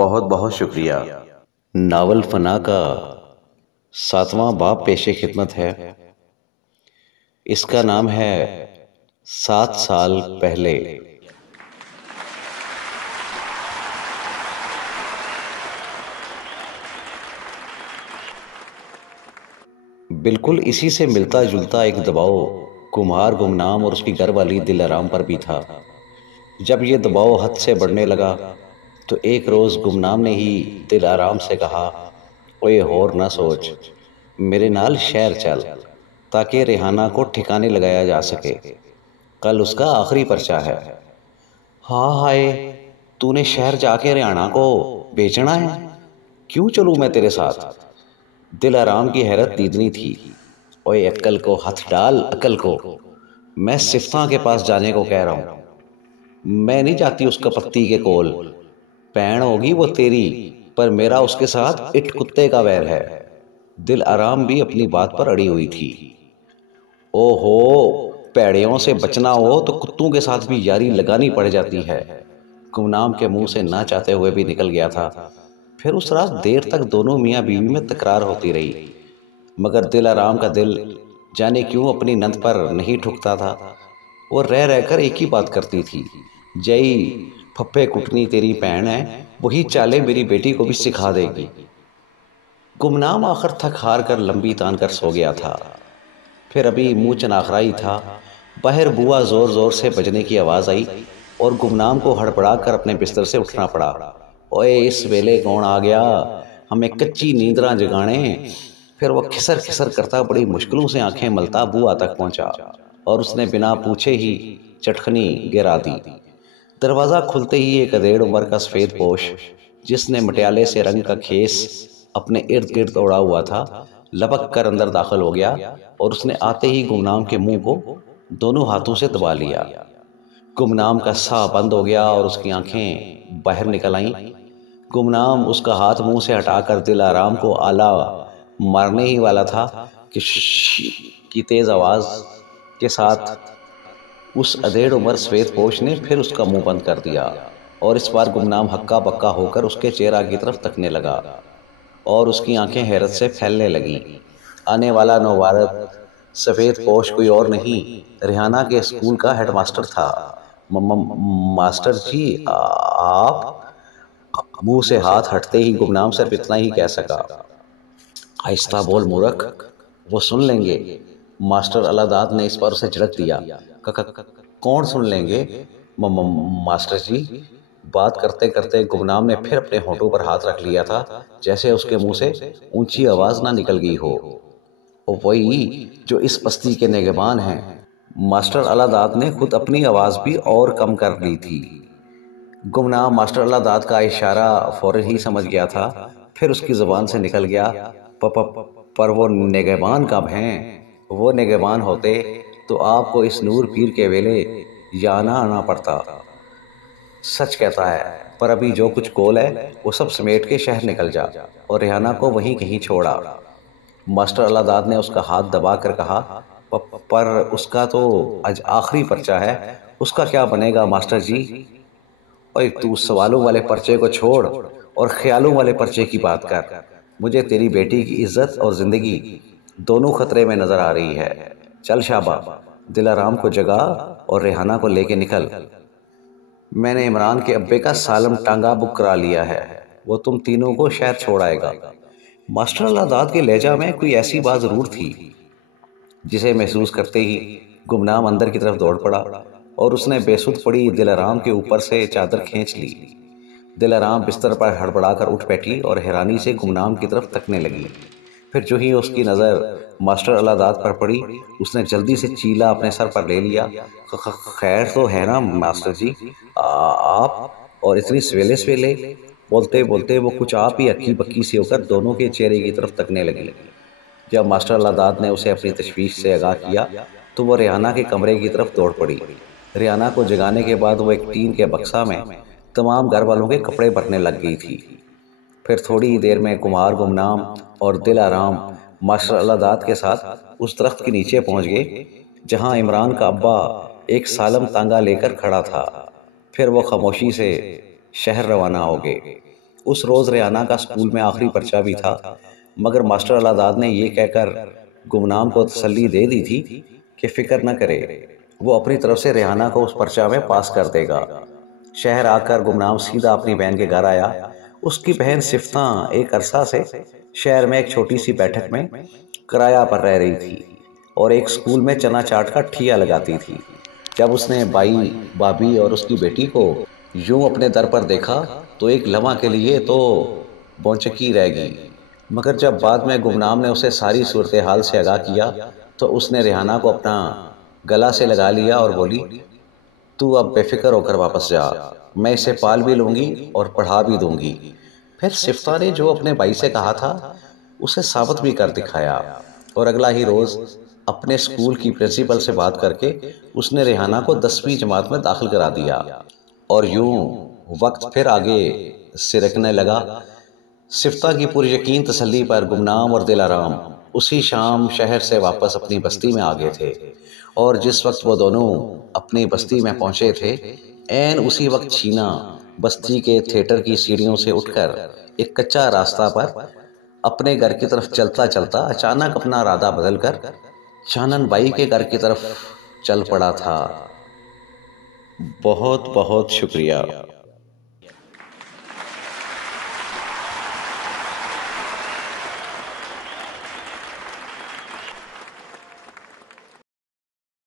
بہت بہت شکریہ۔ ناول فنا کا 7واں باب پیش خدمت ہے۔ اس کا نام ہے 7 سال پہلے۔ بالکل اسی سے ملتا جلتا ایک دباؤ کمہار گمنام اور اس کی گھر والی دل آرام پر بھی تھا۔ جب یہ دباؤ حد سے بڑھنے لگا تو ایک روز گمنام نے ہی دل آرام سے کہا، اوئے ہور نہ سوچ، میرے نال شہر چل تاکہ ریحانہ کو ٹھکانے لگایا جا سکے، کل اس کا آخری پرچہ ہے۔ ہاں ہائے، تو نے شہر جا کے ریحانہ کو بیچنا ہے؟ کیوں چلوں میں تیرے ساتھ؟ دل آرام کی حیرت دیدنی تھی۔ اوئے عقل کو ہاتھ ڈال، عقل کو، میں صفتاں کے پاس جانے کو کہہ رہا ہوں، میں نہیں جاتی اس کا پتی کے کول، پین ہوگی وہ تیری، پر میرا اس کے ساتھ اٹ کتے کا ویر ہے۔ دل آرام بھی اپنی بات پر اڑی ہوئی تھی۔ او ہو، پیڑیوں سے بچنا ہو تو کتوں کے ساتھ بھی یاری لگانی پڑ جاتی ہے، گمنام کے منہ سے نہ چاہتے ہوئے بھی نکل گیا تھا۔ پھر اس رات دیر تک دونوں میاں بیوی میں تکرار ہوتی رہی، مگر دل آرام کا دل جانے کیوں اپنی نند پر نہیں ٹھکتا تھا۔ وہ رہ رہ کر ایک ہی بات کرتی تھی، جئی پھپھے کٹنی تیری بہن ہے، وہی چالے میری بیٹی کو بھی سکھا دے گی۔ گمنام آخر تھک ہار کر لمبی تان کر سو گیا تھا۔ پھر ابھی منہ چناخرائی تھا، باہر بوا زور زور سے بجنے کی آواز آئی اور گمنام کو ہڑبڑا کر اپنے بستر سے اٹھنا پڑا۔ اوئے اس ویلے کون آ گیا، ہمیں کچی نیندراں جگانے۔ پھر وہ کھسر کھسر کرتا بڑی مشکلوں سے آنکھیں ملتا بوا تک پہنچا اور اس نے بنا پوچھے ہی چٹخنی گرا دی۔ دروازہ کھلتے ہی ایک ادھیڑ عمر کا سفید پوش، جس نے مٹیالے سے رنگ کا کھیس اپنے ارد گرد اوڑا ہوا تھا، لپک کر اندر داخل ہو گیا اور اس نے آتے ہی گمنام کے منہ کو دونوں ہاتھوں سے دبا لیا۔ گمنام کا سا بند ہو گیا اور اس کی آنکھیں باہر نکل آئیں۔ گمنام اس کا ہاتھ منہ سے ہٹا کر دل آرام کو آلہ مارنے ہی والا تھا کہ کی تیز آواز کے ساتھ اس ادھیڑ عمر سفید پوش نے پھر اس کا منہ بند کر دیا، اور اس بار گمنام ہکا بکا ہو کر اس کے چہرہ کی طرف تکنے لگا اور اس کی آنکھیں حیرت سے پھیلنے لگیں۔ آنے والا نوبھارت سفید پوش کوئی اور نہیں، ریحانہ کے اسکول کا ہیڈ ماسٹر تھا۔ ماسٹر جی آپ؟ منہ سے ہاتھ ہٹتے ہی گمنام صرف اتنا ہی کہہ سکا، آہستہ بول مورکھ، وہ سن لیں گے۔ ماسٹر اللہ داد نے اس پر اسے جھڑک دیا۔ کون سن لیں گے ماسٹر جی؟ بات کرتے کرتے گمنام نے پھر اپنے ہونٹوں پر ہاتھ رکھ لیا تھا، جیسے اس کے منہ سے اونچی آواز نہ نکل گئی ہو۔ وہی جو اس بستی کے نگہبان ہیں۔ ماسٹر اللہ داد نے خود اپنی آواز بھی اور کم کر لی تھی۔ گمنام ماسٹر اللہ داد کا اشارہ فوراً ہی سمجھ گیا تھا، پھر اس کی زبان سے نکل گیا، پر وہ نگہبان کب ہیں؟ وہ نگہبان ہوتے تو آپ کو اس نور پیر کے ویلے یا نہ آنا پڑتا۔ سچ کہتا ہے، پر ابھی جو کچھ کول ہے وہ سب سمیٹ کے شہر نکل جا اور ریحانہ کو وہیں کہیں چھوڑا۔ ماسٹر اللہ داد نے اس کا ہاتھ دبا کر کہا، پر اس کا تو آج آخری پرچہ ہے، اس کا کیا بنے گا ماسٹر جی؟ اوئے تو سوالوں والے پرچے کو چھوڑ اور خیالوں والے پرچے کی بات کر۔ مجھے تیری بیٹی کی عزت اور زندگی دونوں خطرے میں نظر آ رہی ہے۔ چل شابہ، دل آرام کو جگا اور ریحانہ کو لے کے نکل۔ میں نے عمران کے ابے کا سالم ٹانگا بک کرا لیا ہے، وہ تم تینوں کو شہر چھوڑ آئے گا۔ ماسٹر اللہ داد کے لہجہ میں کوئی ایسی بات ضرور تھی جسے محسوس کرتے ہی گمنام اندر کی طرف دوڑ پڑا اور اس نے بے سدھ پڑی دل آرام کے اوپر سے چادر کھینچ لی۔ دل آرام بستر پر ہڑبڑا کر اٹھ بیٹھی اور حیرانی سے گمنام کی طرف تکنے لگی۔ پھر جو ہی اس کی نظر ماسٹر اللہ داد پر پڑی، اس نے جلدی سے چیلا اپنے سر پر لے لیا۔ خیر تو ہے نا ماسٹر جی آپ؟ اور اتنی سویلے سویلے؟ بولتے بولتے وہ کچھ آپ ہی اکی بکی سی ہو کر دونوں کے چہرے کی طرف تکنے لگی۔ جب ماسٹر اللہ داد نے اسے اپنی تشویش سے آگاہ کیا تو وہ ریحانہ کے کمرے کی طرف دوڑ پڑی۔ ریحانہ کو جگانے کے بعد وہ ایک ٹین کے بکسا میں تمام گھر والوں کے کپڑے بھرنے لگ گئی تھی۔ پھر تھوڑی دیر میں کمہار گمنام اور دل آرام ماسٹر اللہ داد کے ساتھ اس درخت کے نیچے پہنچ گئے جہاں عمران کا ابا ایک سالم تانگا لے کر کھڑا تھا۔ پھر وہ خاموشی سے شہر روانہ ہو گئے۔ اس روز ریحانہ کا اسکول میں آخری پرچہ بھی تھا، مگر ماسٹر اللہ داد نے یہ کہہ کر گمنام کو تسلی دے دی تھی کہ فکر نہ کرے، وہ اپنی طرف سے ریحانہ کو اس پرچہ میں پاس کر دے گا۔ شہر آ کر گمنام سیدھا اپنی بہن کے گھر آیا۔ اس کی بہن صفتہ ایک عرصہ سے شہر میں ایک چھوٹی سی بیٹھک میں کرایہ پر رہ رہی تھی اور ایک اسکول میں چنا چاٹ کا ٹھیا لگاتی تھی۔ جب اس نے بائی، بابی اور اس کی بیٹی کو یوں اپنے در پر دیکھا تو ایک لمحہ کے لیے تو بونچکی رہ گئی، مگر جب بعد میں گمنام نے اسے ساری صورتحال سے آگاہ کیا تو اس نے ریحانہ کو اپنا گلا سے لگا لیا اور بولی، تو اب بے فکر ہو کر واپس جا، میں اسے پال بھی لوں گی اور پڑھا بھی دوں گی۔ پھر صفتہ نے جو اپنے بھائی سے کہا تھا اسے ثابت بھی کر دکھایا، اور اگلا ہی روز اپنے اسکول کی پرنسپل سے بات کر کے اس نے ریحانہ کو 10ویں جماعت میں داخل کرا دیا۔ اور یوں وقت پھر آگے سرکنے لگا۔ صفتہ کی پوری یقین تسلی پر گمنام اور دلارام اسی شام شہر سے واپس اپنی بستی میں آگئے تھے، اور جس وقت وہ دونوں اپنی بستی میں پہنچے تھے، عین اسی وقت چھینا بستی کے تھیٹر کی سیڑھیوں سے اٹھ کر ایک کچا راستہ پر اپنے گھر کی طرف چلتا چلتا اچانک اپنا ارادہ بدل کر چانن بائی کے گھر کی طرف چل پڑا تھا۔ بہت بہت شکریہ۔